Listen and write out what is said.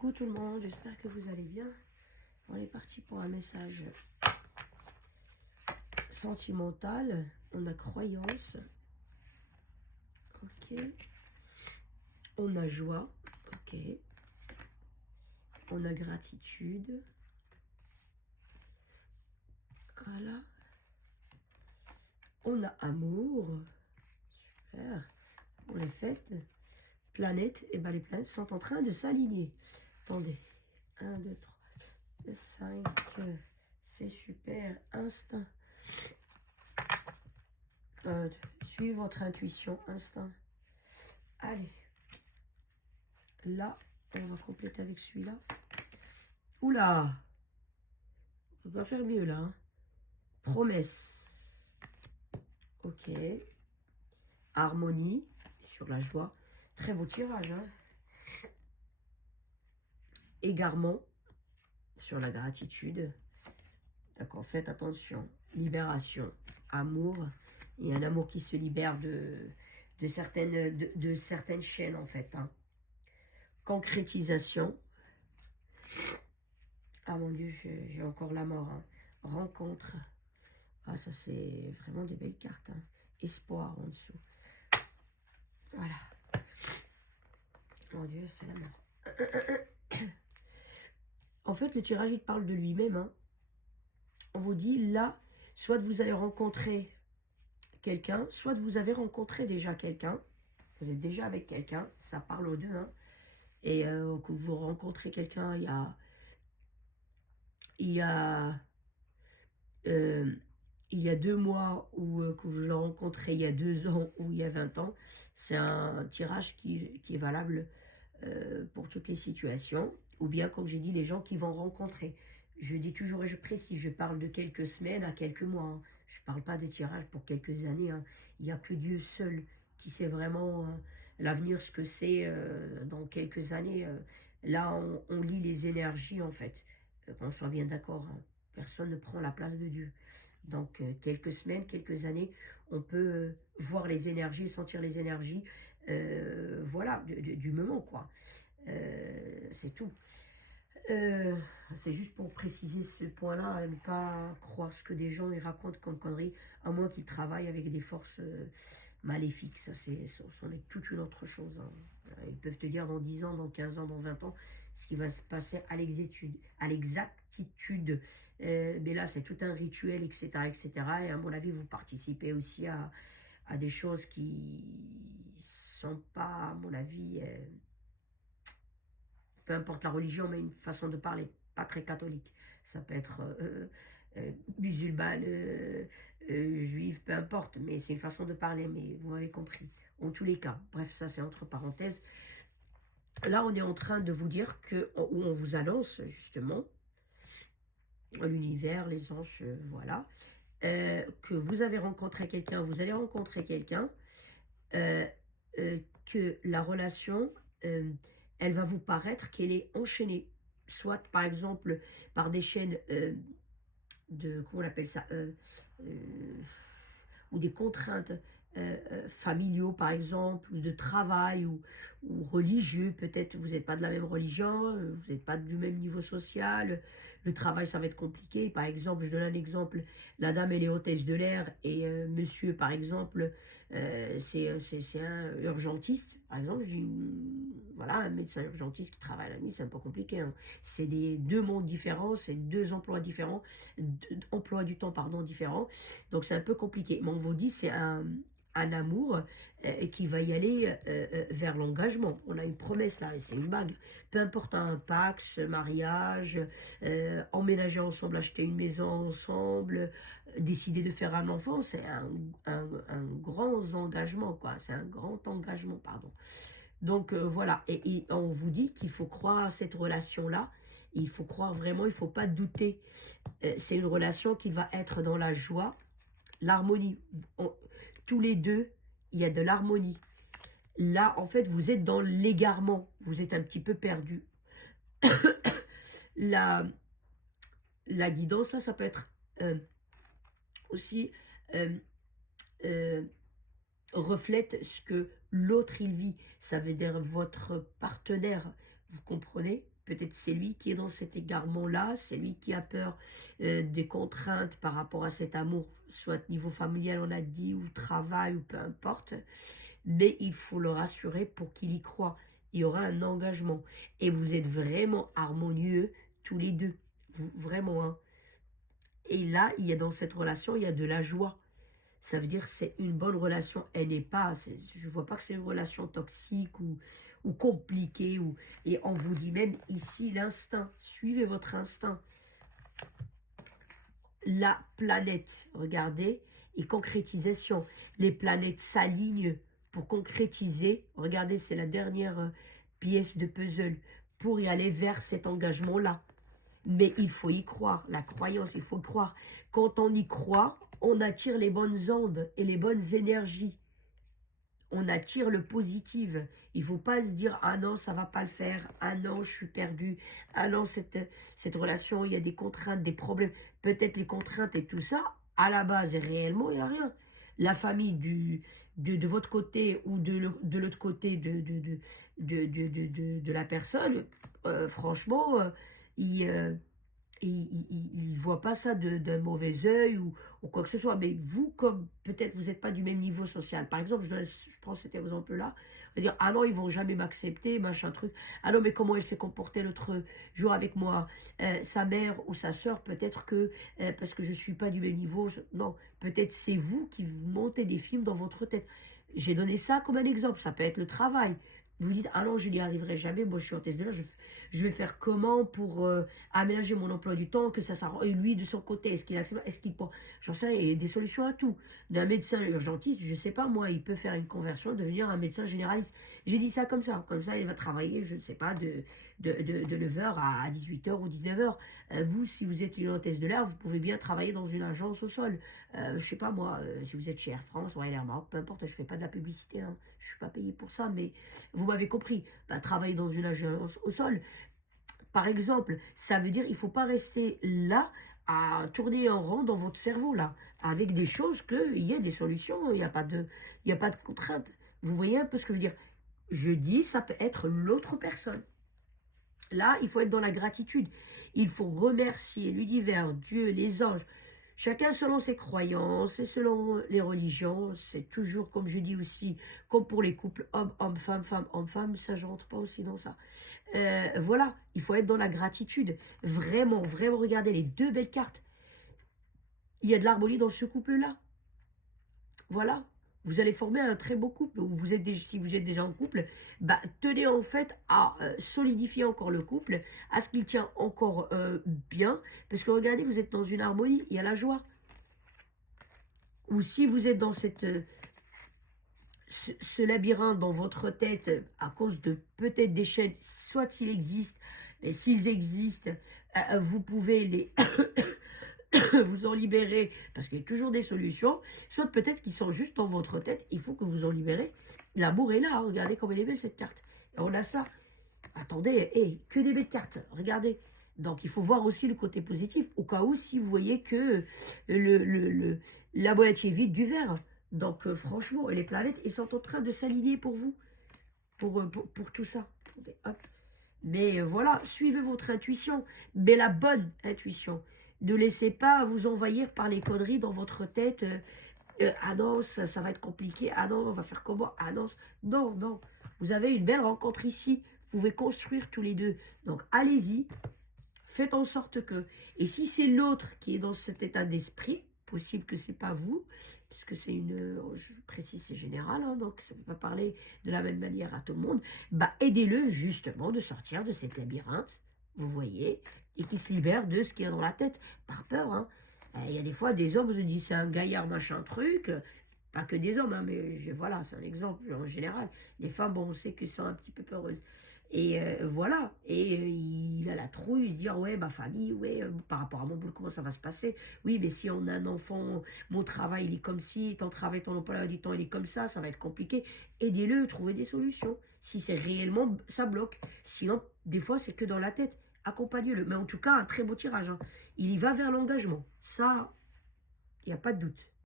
Coucou tout le monde, j'espère que vous allez bien. On est parti pour un message sentimental. On a croyance. Ok. On a joie. Ok. On a gratitude. Voilà. On a amour. Super. Pour les fêtes. Planète. Et bien les planètes sont en train de s'aligner. Attendez. 1, 2, 3, 5. C'est super. Instinct. Suivez votre intuition. Instinct. Allez. Là, on va compléter avec celui-là. Oula! On peut pas faire mieux là. Hein. Promesse. Ok. Harmonie sur la joie. Très beau tirage. Hein. Égarement sur la gratitude. D'accord, faites attention. Libération. Amour. Et un amour qui se libère de certaines chaînes en fait. Hein. Concrétisation. Ah mon Dieu, j'ai encore la mort. Hein. Rencontre. Ah, ça c'est vraiment des belles cartes. Hein. Espoir en dessous. Voilà. Mon Dieu, c'est la mort. En fait, le tirage, il parle de lui-même. Hein. On vous dit, là, soit vous allez rencontrer quelqu'un, soit vous avez rencontré déjà quelqu'un. Vous êtes déjà avec quelqu'un. Ça parle aux deux. Hein. Et que vous rencontrez quelqu'un, il y a 2 mois ou que vous le rencontrez il y a 2 ans ou il y a 20 ans. C'est un tirage qui est valable pour toutes les situations. Ou bien, comme j'ai dit, les gens qui vont rencontrer. Je dis toujours et je précise, je parle de quelques semaines à quelques mois. Hein. Je ne parle pas des tirages pour quelques années. Hein. Il n'y a que Dieu seul qui sait vraiment l'avenir, ce que c'est dans quelques années. Là, on lit les énergies, en fait. Qu'on soit bien d'accord. Hein. Personne ne prend la place de Dieu. Donc, quelques semaines, quelques années, on peut voir les énergies, sentir les énergies, voilà, du moment, quoi. C'est tout. C'est juste pour préciser ce point-là, et ne pas croire ce que des gens ils racontent comme conneries, à moins qu'ils travaillent avec des forces maléfiques. Ça, c'en est toute une autre chose. Hein. Ils peuvent te dire dans 10 ans, dans 15 ans, dans 20 ans, ce qui va se passer à l'exactitude. Mais là, c'est tout un rituel, etc., etc. Et à mon avis, vous participez aussi à des choses qui sont pas, à mon avis... peu importe la religion, mais une façon de parler, pas très catholique. Ça peut être musulmane, juive, peu importe, mais c'est une façon de parler, mais vous m'avez compris. En tous les cas, bref, ça c'est entre parenthèses. Là, on est en train de vous dire que, où on vous annonce justement, l'univers, les anges, voilà, que vous avez rencontré quelqu'un, vous allez rencontrer quelqu'un, euh, que la relation, elle va vous paraître qu'elle est enchaînée. Soit, par exemple, par des chaînes comment on appelle ça, ou des contraintes familiaux, par exemple, ou de travail, ou religieux. Peut-être vous n'êtes pas de la même religion, vous n'êtes pas du même niveau social. Le travail, ça va être compliqué. Par exemple, je donne un exemple. La dame, elle est hôtesse de l'air et monsieur, par exemple, c'est un urgentiste. Par exemple, je dis, voilà, un médecin urgentiste qui travaille la nuit, c'est un peu compliqué. Hein. C'est deux mondes différents, c'est 2 emplois différents, 2 emplois du temps, pardon, différents. Donc, c'est un peu compliqué. Mais on vous dit, c'est un amour qui va y aller vers l'engagement. On a une promesse là, et c'est une bague. Peu importe un pax, mariage, emménager ensemble, acheter une maison ensemble, décider de faire un enfant, c'est un grand engagement, quoi. C'est un grand engagement, pardon. Donc voilà, et on vous dit qu'il faut croire à cette relation-là. Il faut croire vraiment, il ne faut pas douter. C'est une relation qui va être dans la joie, l'harmonie. Tous les deux, il y a de l'harmonie. Là, en fait, vous êtes dans l'égarement. Vous êtes un petit peu perdu. La guidance, là, ça peut être aussi reflète ce que l'autre, il vit. Ça veut dire votre partenaire, vous comprenez? peut-être c'est lui qui est dans cet égarement-là, c'est lui qui a peur des contraintes par rapport à cet amour, soit niveau familial, on a dit, ou travail, ou peu importe. Mais il faut le rassurer pour qu'il y croit. Il y aura un engagement. Et vous êtes vraiment harmonieux tous les deux. Vraiment, hein. Et là, il y a dans cette relation, il y a de la joie. Ça veut dire que c'est une bonne relation. Elle n'est pas, je ne vois pas que c'est une relation toxique ou compliquée. Et on vous dit même ici l'instinct. Suivez votre instinct. La planète, regardez, et concrétisation. Les planètes s'alignent pour concrétiser. Regardez, c'est la dernière pièce de puzzle pour y aller vers cet engagement-là. Mais il faut y croire, la croyance, il faut croire. Quand on y croit, on attire les bonnes ondes et les bonnes énergies. On attire le positif. Il ne faut pas se dire, ah non, ça ne va pas le faire, ah non, je suis perdu, ah non, cette relation, il y a des contraintes, des problèmes. Peut-être les contraintes et tout ça, à la base, réellement, il n'y a rien. La famille de votre côté ou de l'autre côté de la personne, franchement, il ne voit pas ça d'un mauvais œil ou quoi que ce soit. Mais vous, comme peut-être vous n'êtes pas du même niveau social, par exemple, je prends cet exemple-là, on va dire, ah non, ils vont jamais m'accepter, machin truc. Ah non, mais comment elle s'est comportée l'autre jour avec moi, sa mère ou sa soeur, peut-être que, parce que je ne suis pas du même niveau, non, peut-être c'est vous qui vous montez des films dans votre tête. J'ai donné ça comme un exemple, ça peut être le travail. Vous dites, ah non, je n'y arriverai jamais, moi je suis hôtesse de l'air, je vais faire comment pour aménager mon emploi du temps, que ça s'arrange. Et lui, de son côté, est-ce qu'il accepte, est-ce qu'il peut, j'en sais, il y a des solutions à tout. D'un médecin urgentiste, je ne sais pas, moi, il peut faire une conversion, devenir un médecin généraliste. J'ai dit ça, comme ça, il va travailler, je ne sais pas, de 9h à 18h ou 19h. Vous, si vous êtes une hôtesse de l'air, vous pouvez bien travailler dans une agence au sol. Je ne sais pas, moi, si vous êtes chez Air France ou Air Maroc, peu importe, je ne fais pas de la publicité, hein, je ne suis pas payé pour ça, mais vous m'avez compris. Travailler dans une agence au sol, par exemple, ça veut dire qu'il ne faut pas rester là à tourner en rond dans votre cerveau, là, avec des choses qu'il y a des solutions, il n'y a pas de contrainte. Vous voyez un peu ce que je veux dire? Je dis, ça peut être l'autre personne. Là, il faut être dans la gratitude. Il faut remercier l'univers, Dieu, les anges. Chacun selon ses croyances et selon les religions. C'est toujours, comme je dis aussi, comme pour les couples, homme, femme, femme, homme, femme. Ça, je rentre pas aussi dans ça. Voilà, il faut être dans la gratitude. Vraiment, vraiment, regardez les deux belles cartes. Il y a de l'harmonie dans ce couple-là. Voilà. Vous allez former un très beau couple. Si vous êtes déjà en couple, tenez en fait à solidifier encore le couple, à ce qu'il tient encore bien. Parce que regardez, vous êtes dans une harmonie, il y a la joie. Ou si vous êtes dans ce labyrinthe dans votre tête à cause de peut-être des chaînes, soit s'il existe, et s'ils existent, vous pouvez les vous en libérer, parce qu'il y a toujours des solutions, soit peut-être qu'ils sont juste dans votre tête, il faut que vous en libérez. L'amour est là, hein, regardez comme elle est belle cette carte. Et on a ça. Attendez, que des belles cartes, regardez. Donc il faut voir aussi le côté positif, au cas où si vous voyez que la moitié vide du verre. Donc franchement, les planètes, elles sont en train de s'aligner pour vous, pour tout ça. Attendez, hop. Mais voilà, suivez votre intuition, mais la bonne intuition. Ne laissez pas vous envahir par les conneries dans votre tête. Ah non, ça va être compliqué. Ah non, on va faire comment? Ah non, non, non. Vous avez une belle rencontre ici. Vous pouvez construire tous les deux. Donc allez-y, faites en sorte que... Et si c'est l'autre qui est dans cet état d'esprit, possible que c'est pas vous, puisque c'est je précise, c'est général, hein, donc ça ne peut pas parler de la même manière à tout le monde, aidez-le justement de sortir de cette labyrinthe, vous voyez, et qui se libère de ce qu'il y a dans la tête, par peur, hein. Il y a des fois des hommes, je dis c'est un gaillard machin truc, pas que des hommes, hein, mais voilà, c'est un exemple en général. Les femmes, bon, on sait qu'elles sont un petit peu peureuses. Et voilà, et il a la trouille, il se dit, ah ouais, ma famille, ouais, par rapport à mon boulot, comment ça va se passer? Oui, mais si on a un enfant, mon travail, il est comme ci, ton travail, ton emploi du temps, il est comme ça va être compliqué. Aidez-le, trouvez des solutions. Si c'est réellement, ça bloque. Sinon, des fois, c'est que dans la tête. Accompagnez-le. Mais en tout cas, un très beau tirage, hein. Il y va vers l'engagement. Ça, il n'y a pas de doute.